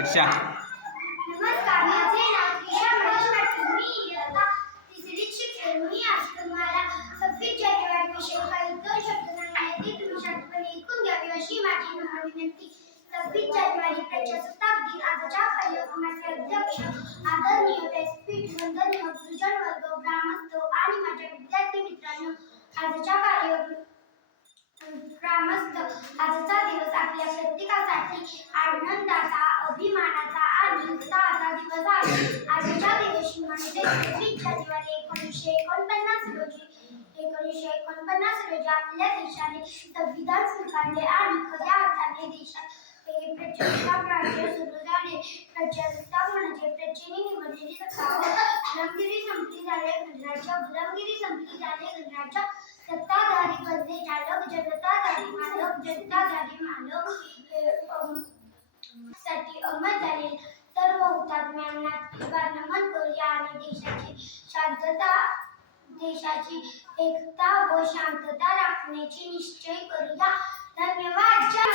त्रिशा. नमस्कार माझे नाव त्रिशा महेश पाटील मी इयत्ता तिसरीत शिकते मी आज तुम्हाला सव्वीस जानेवारी विषयी काही दोन तुम्ही शांतपणे ऐकून अशी माझी सव्वीस जानेवारी प्रजासत्ताक दिन आजच्या कार्यक्रमाचे अध्यक्ष आदरणीय व्यासपीठ वंदनीय गुरुजन वर्ग ग्रामस्थ आणि माझ्या विद्यार्थी मित्रांनो आजच्या कार्य ग्रामस्थ आजचा दिवस आपल्या प्रत्येकासाठी आनंदाचा अभिमानाचा आणि उत्साहाचा दिवस आहे. आजच्या दिवशी म्हणजे सव्वीस जानेवारी एकोणीसशे एकोणपन्नास रोजी एकोणीसशे एकोणपन्नास रोजी आपल्या देशाने संविधान स्वीकारले आणि खऱ्या अर्थाने देशात हे प्रजासत्ताक सुरू झाले. प्रजासत्ताक म्हणजे प्रजेने निवडलेली सत्ता गुलामगिरी संपली झाले गणराज्य गुलामगिरी संपली झाले गणराज्य सत्ताधारी बनले जालक जनताधारी मालक जनताधारी झालेल्या सर्व हुतात्म्यांना नमन करूया आणि देशाची शांतता देशाची एकता व शांतता राखण्याची निश्चय करूया. धन्यवाद.